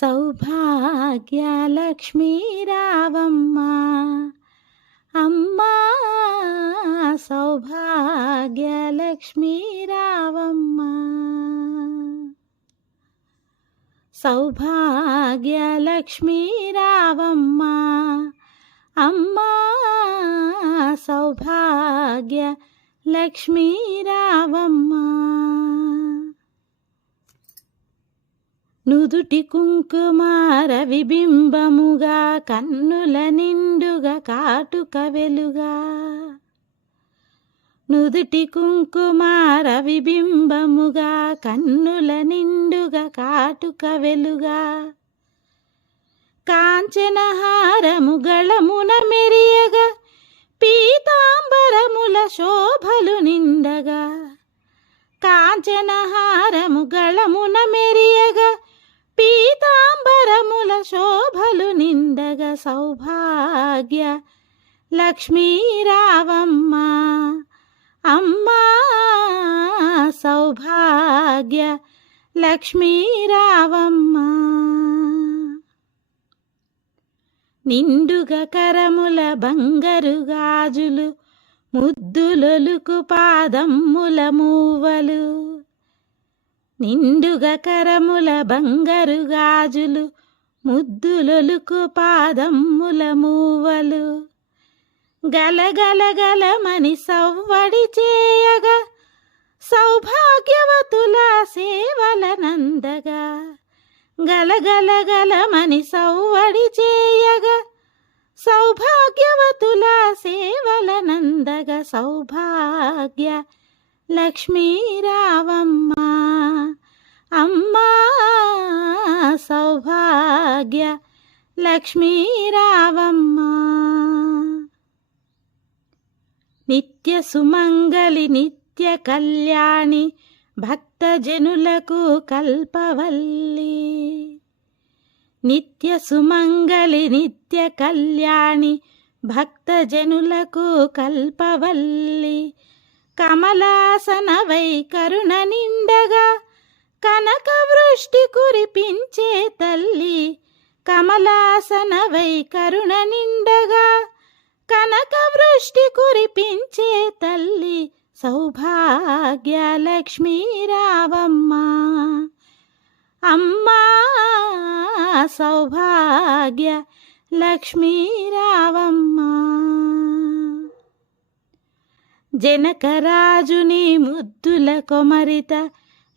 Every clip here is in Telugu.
సౌభాగ్యలక్ష్మీ రావమ్మ అమ్మా, సౌభాగ్యలక్ష్మీ రావమ్మ. సౌభాగ్యలక్ష్మీ రావమ్మ అమ్మా, సౌభాగ్యలక్ష్మీ రావమ్మ. నుదుటి కుంకుమార విబింబముగా, కన్నుల నిండుగా కాటుక వెలుగా. నుదుటి కుంకుమార విబింబముగా, కన్నుల నిండుగా కాటుక వెలుగా. కాంచనహారము గళమున మెరియగా, పీతాంబరముల శోభలు నిండగా. కాంచనహారము గళమున మెరియగా, పీతాంబరముల శోభలు నిండగా. సౌభాగ్య లక్ష్మీ రావమ్మ అమ్మా, సౌభాగ్య లక్ష్మీ రావమ్మ. నిండుగా కరముల బంగారు గాజులు, ముద్దులొలుకు పాదమ్ముల మూవలు. నిండుగా కరముల బంగారు గాజులు, ముద్దులొలుకు పాదమ్ముల మూవలు. గలగలగలమని సవ్వడి చేయగా, సౌభాగ్యవతుల సేవలనందగా. గలగలగలమని సవ్వడి చేయగా, సౌభాగ్యవతుల సేవలనందగా. సౌభాగ్య లక్ష్మీ రావమ్మ అమ్మా, సౌభాగ్య లక్ష్మీ రావమ్మ. నిత్య సుమంగళి నిత్య కళ్యాణి, భక్తజనులకు కల్పవల్లి. నిత్య సుమంగళి నిత్య కళ్యాణి, భక్తజనులకు కల్పవల్లి. కమలాసనవై కరుణ నిండగా, కనక వృష్టి కురిపించే తల్లి. కమలాసనవై కరుణ నిండగా, కనక వృష్టి కురిపించే తల్లి. సౌభాగ్య లక్ష్మీ రావమ్మ అమ్మా, సౌభాగ్య లక్ష్మీ రావమ్మ. జనకరాజుని ముద్దుల కొమరిత,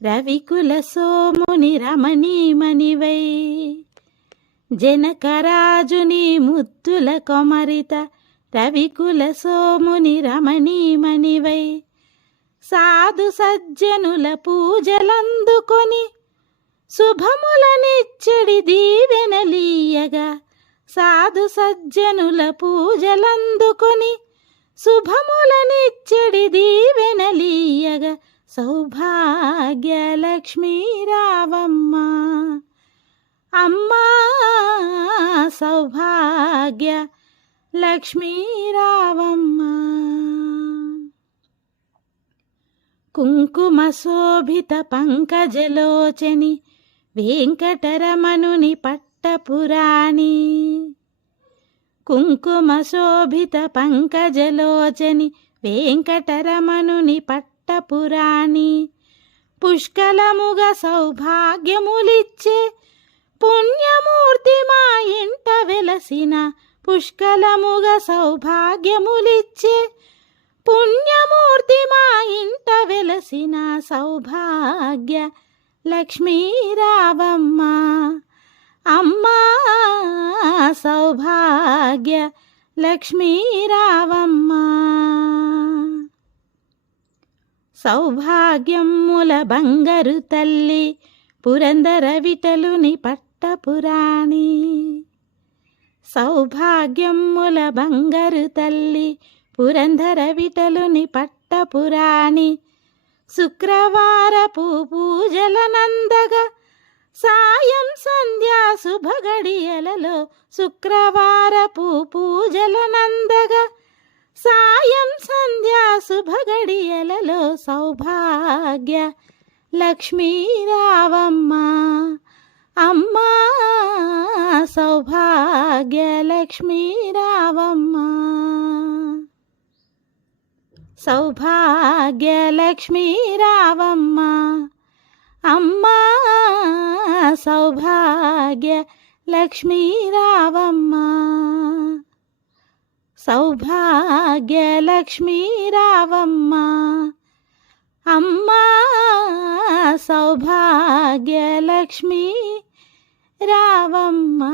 రవికుల సోముని రమణీమణివై. జనకరాజుని ముద్దుల కొమరిత, రవికుల సోముని రమణీమణివై. సాధు సజ్జనుల పూజలందుకొని, శుభములనిచ్చడి దీవెనలీయగా. సాధు సజ్జనుల పూజలందుకొని, శుభములనిచ్చడి దీవెనలీయగా. సౌభాగ్య లక్ష్మీ రావమ్మ అమ్మా, సౌభాగ్య లక్ష్మీ రావమ్మ. కుంకుమ శోభిత పంకజలోచని, వెంకటరమణుని పట్టపురాణి. కుంకుమ శోభిత పంకజలోచని, వెంకటరమణుని పట్టపురాణి. పుష్కలముగా సౌభాగ్యములిచ్చే పుణ్యమూర్తి మా ఇంట వెలసిన. పుష్కలముగా సౌభాగ్యములిచ్చే పుణ్యమూర్తి మా ఇంట వెలసిన. సౌభాగ్య లక్ష్మీ రావమ్మ అమ్మా, సౌభాగ్య లక్ష్మీ రావమ్మ. సౌభాగ్యముల బంగారు తల్లి, పురందర విఠలుని పట్టపురాణి. సౌభాగ్యముల బంగారు తల్లి, పురందర విఠలుని పట్టపురాణి. శుక్రవారపు పూజలనందగా, సాయం సంధ్యా శుభగడియలలో. శుక్రవారపు పూజలనందగా, సాయం సంధ్యా శుభగడియలలో. సౌభాగ్య లక్ష్మీ రావమ్మ అమ్మా సౌభాగ్యలక్ష్మీ రావమ్మా, సౌభాగ్యలక్ష్మీ రావమ్మా, అమ్మా సౌభాగ్యలక్ష్మీ రావమ్మా, సౌభాగ్యలక్ష్మీ రావమ్మా, అమ్మా సౌభాగ్యలక్ష్మీ రావమ్మా.